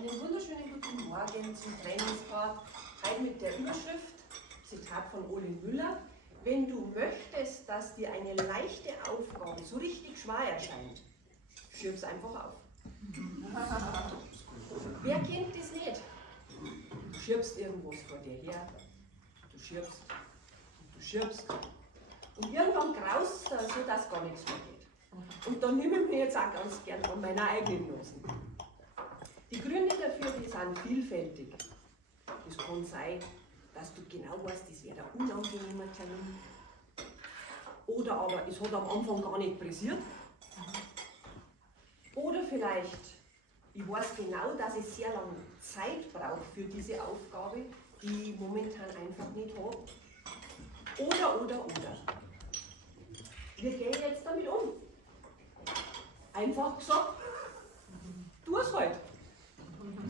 Einen wunderschönen guten Morgen zum Trainingspart. Heute mit der Überschrift, Zitat von Ole Müller: Wenn du möchtest, dass dir eine leichte Aufgabe so richtig schwer erscheint, schieb's einfach auf. Wer kennt das nicht? Du schiebst irgendwas vor dir her, du schiebst, du schiebst und irgendwann graust es so, dass gar nichts mehr geht. Und da nehme ich mir jetzt auch ganz gern an meiner eigenen Nosen. Die Gründe dafür, die sind vielfältig. Es kann sein, dass du genau weißt, das wäre ein unangenehmer Termin. Oder aber es hat am Anfang gar nicht pressiert. Oder vielleicht, ich weiß genau, dass ich sehr lange Zeit brauche für diese Aufgabe, die ich momentan einfach nicht habe. Oder. Wir gehen jetzt damit um. Einfach gesagt, tu es halt.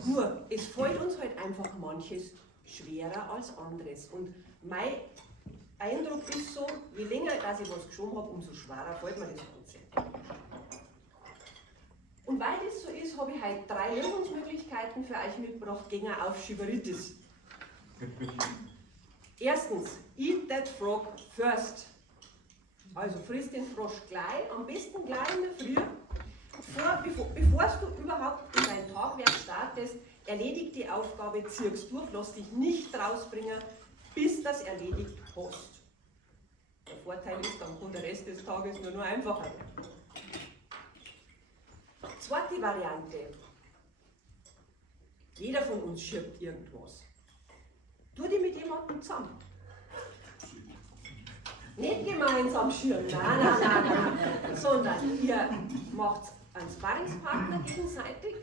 Nur, es fällt uns halt einfach manches schwerer als anderes. Und mein Eindruck ist so, je länger dass ich was geschoben habe, umso schwerer fällt mir das Ganze. Und weil das so ist, habe ich heute 3 Lösungsmöglichkeiten für euch mitgebracht gegen eine Aufschieberitis. Erstens, eat that frog first. Also friss den Frosch gleich, am besten gleich in der Früh. Bevor du überhaupt in dein Tagwerk startest, erledigt die Aufgabe, ziehst durch, lass dich nicht rausbringen, bis das erledigt hast. Der Vorteil ist, dann kann der Rest des Tages nur einfacher werden. Zweite Variante. Jeder von uns schiebt irgendwas. Tu die mit jemandem zusammen. Nicht gemeinsam schieben, nein. Sondern ihr macht einen Sparringspartner gegenseitig,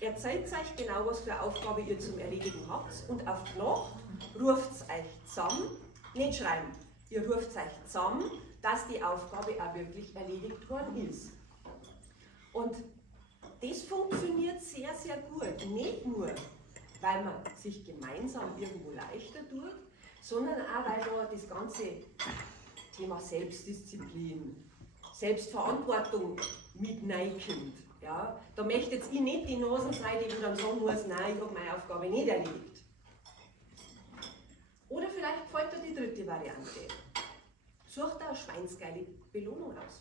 erzählt euch genau, was für eine Aufgabe ihr zum Erledigen habt und auf die Nacht ruft es euch zusammen, nicht schreiben, ihr ruft es euch zusammen, dass die Aufgabe auch wirklich erledigt worden ist. Und das funktioniert sehr, sehr gut. Nicht nur, weil man sich gemeinsam irgendwo leichter tut, sondern auch, weil da das ganze Thema Selbstdisziplin, Selbstverantwortung mit reinkommt. Ja? Da möchte jetzt ich nicht die Nasen sein, die dann sagen muss, nein, ich habe meine Aufgabe nicht erledigt. Oder vielleicht fällt dir die dritte Variante. Such da eine schweinsgeile Belohnung aus.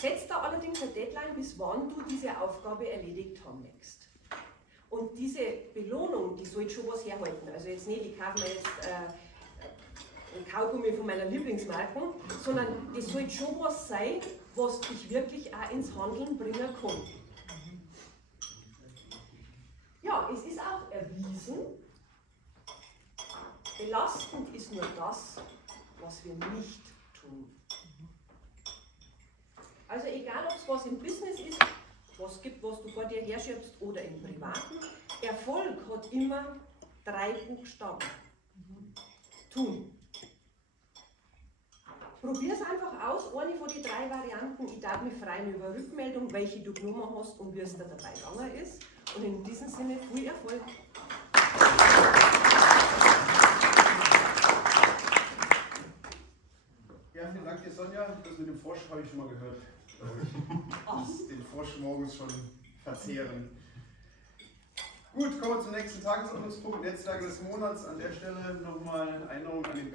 Setz da allerdings eine Deadline, bis wann du diese Aufgabe erledigt haben möchtest. Und diese Belohnung, die soll schon was herhalten. Also jetzt nicht, ich kaufe mir jetzt ein Kaugummi von meiner Lieblingsmarke, sondern es soll schon was sein, was dich wirklich auch ins Handeln bringen kann. Ja, es ist auch erwiesen, belastend ist nur das, was wir nicht tun. Also egal, ob es was im Business ist, was gibt, was du vor dir herschiebst oder im Privaten, Erfolg hat immer 3 Buchstaben. Tun. Probier es einfach aus, eine von den 3 Varianten. Ich darf mich freuen über Rückmeldung, welche du genommen hast und wie es dir dabei gegangen ist. Und in diesem Sinne viel Erfolg. Ja, vielen Dank dir, Sonja. Das mit dem Frosch habe ich schon mal gehört, glaube ich. Den Frosch morgens schon verzehren. Gut, kommen wir zum nächsten Tagesordnungspunkt, Netzwerke des Monats. An der Stelle nochmal Erinnerung an den